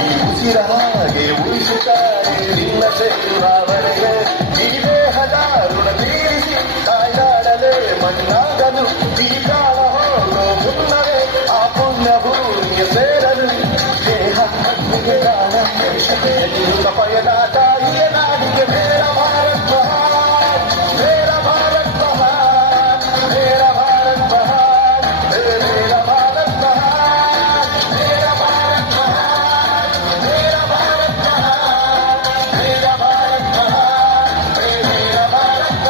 ಈ ಉಸಿರ ಹಾಗೆ ಉಳಿಸುತ್ತಾರೆ ನಿನ್ನ ಸೇವಾವರೆಗೆ ಈ ದೇಹದ ಋಣ ತೀರಿಸಿ ಕಾಯ್ದಾಡಲೇ ಮಣ್ಣಾಗಲು ಈ ಪ್ರಾಣ ಹೋಗೋ ಮುನ್ನವೇ ಆ ಪುಣ್ಯ ಭೂಮಿಯ ಸೇರಲು ದೇಹ ಕಣ್ಣಿಗೆ ದಾನ ದೇಶದಲ್ಲಿರುವ ಪಯಣ ತಾಯಿಯ ನಾಡಿಗೆ ಮೇರ ಭಾರತ್ ಮಹಾನ್ ಮೇರ ಭಾರತ್ ಮಹಾನ್ ಮೇರ ಭಾರತ್ ಮಹಾನ್ ಮೇರ ಭಾರತ್ ಮಹಾನ್ ಮೇರ ಭಾರತ್ ಮಹಾನ್ ಮೇರ ಭಾರತ್ ಮಹಾನ್ ಮೇರ ಭಾರತ್ ಮಹಾನ್ ಮೇರ ಭಾರತ್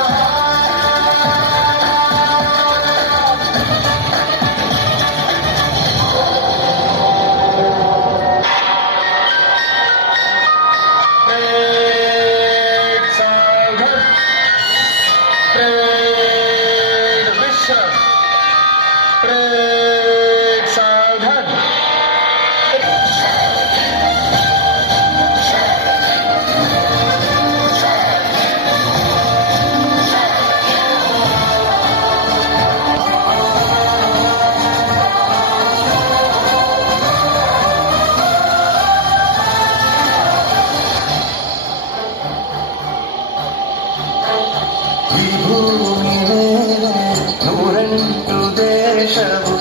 ಈ ಭೂಮಿ ಮೇಲೆ 108 ದೇಶವು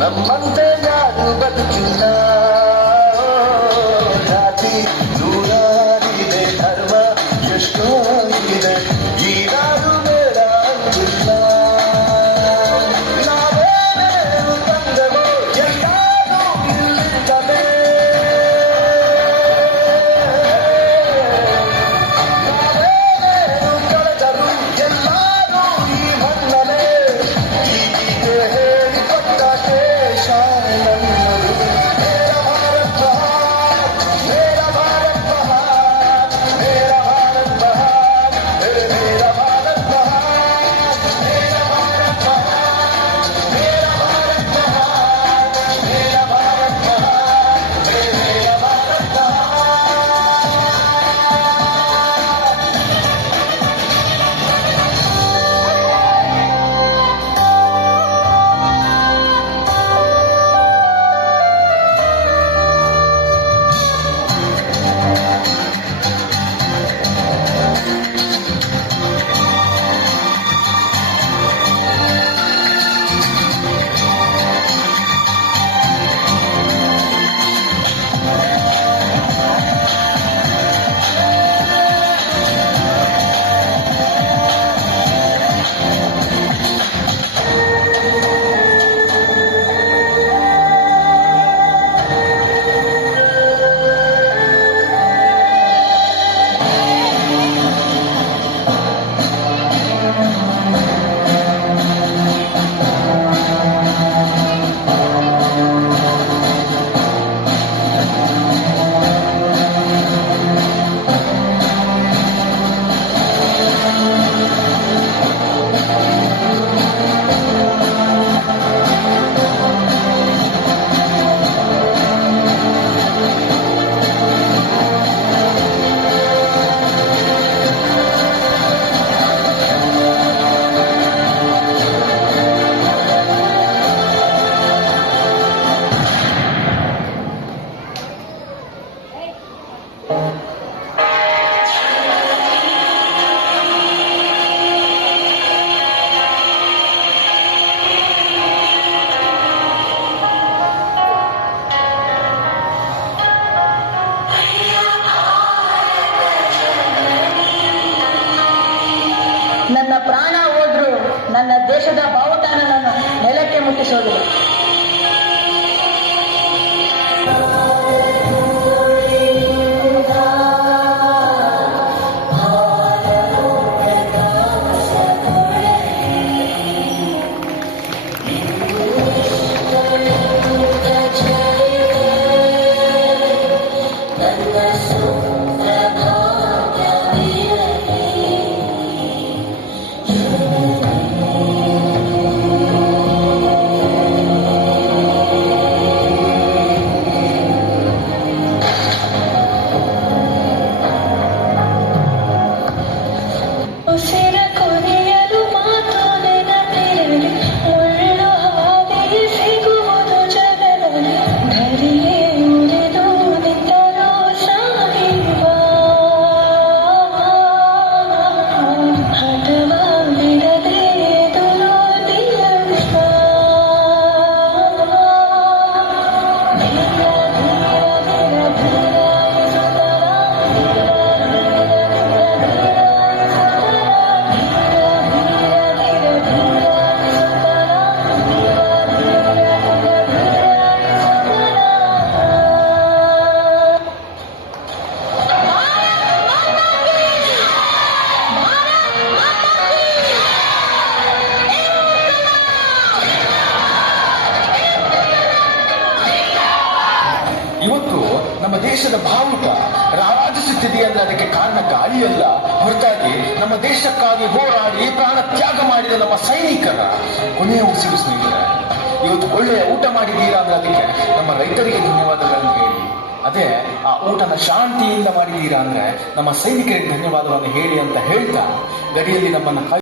ನಮ್ಮಂತೆ ಯಾರು ಬದುಕಿಲ್ಲ ಜಾತಿ ನೂರಾರಿದೆ ಧರ್ಮ ಎಷ್ಟೋ ಇದೆ ಈ ನಾಡು ಬೇಡ ಅಂತಿಲ್ಲ ನಾವೇನೇನು ತಂದೆವೋ ಎಲ್ಲರೂ ಇಲ್ಲಿದ್ದಲೇ ನಾವೇನೇನು ಕಳೆದರು ಎಲ್ಲರೂ ಈ ಮಣ್ಣಲೇ ಹೀಗೆ ಹೇಳಿಕೊಟ್ಟ ದೇಶ ನನ್ನದು ಮೇರ ಭಾರತ್ ಮಹಾನ್ ಮೇರ ಭಾರತ್ ಮಹಾನ್ ಮೇರ ಭಾರತ್ ಮಹಾನ್ ಮೇರ ಭಾರತ್ ಮಹಾನ್ ಮೇರ ಭಾರತ್ ಮಹಾನ್ ಮೇರ ಭಾರತ್ ಮಹಾನ್ ಮೇರ ಭಾರತ್ ಮಹಾನ್ ಮೇರ ಭಾರತ್ ನನ್ನ ಪ್ರಾಣ ಹೋದ್ರು ನನ್ನ ದೇಶದ ಬಾವುಟನ ನಾನು ನೆಲಕ್ಕೆ ಮುಟ್ಟಿಸೋದಿಲ್ಲ. ನಮ್ಮ ದೇಶದ ಬಾವುಟ ರಾರಾಜಿಸುತ್ತಿದೆ ಅಂದ್ರೆ ಅದಕ್ಕೆ ಕಾರಣ ಗಾಳಿಯಲ್ಲ, ಹೊರತಾಗಿ ನಮ್ಮ ದೇಶಕ್ಕಾಗಿ ಹೋರಾಡಿ ಪ್ರಾಣ ತ್ಯಾಗ ಮಾಡಿದ ನಮ್ಮ ಸೈನಿಕರ ಕೊನೆಯ ಉಸಿರು ಸ್ನೇಹಿತರೆ. ಇವತ್ತು ಒಳ್ಳೆಯ ಊಟ ಮಾಡಿದ್ದೀರಾ ಅಂದ್ರೆ ಅದಕ್ಕೆ ನಮ್ಮ ರೈತರಿಗೆ ಧನ್ಯವಾದಗಳನ್ನು ಹೇಳಿ, ಅದೇ ಆ ಊಟನ ಶಾಂತಿಯಿಂದ ಮಾಡಿದ್ದೀರಾ ಅಂದ್ರೆ ನಮ್ಮ ಸೈನಿಕರಿಗೆ ಧನ್ಯವಾದವನ್ನು ಹೇಳಿ ಅಂತ ಹೇಳ್ತಾ ಗಡಿಯಲ್ಲಿ ನಮ್ಮನ್ನು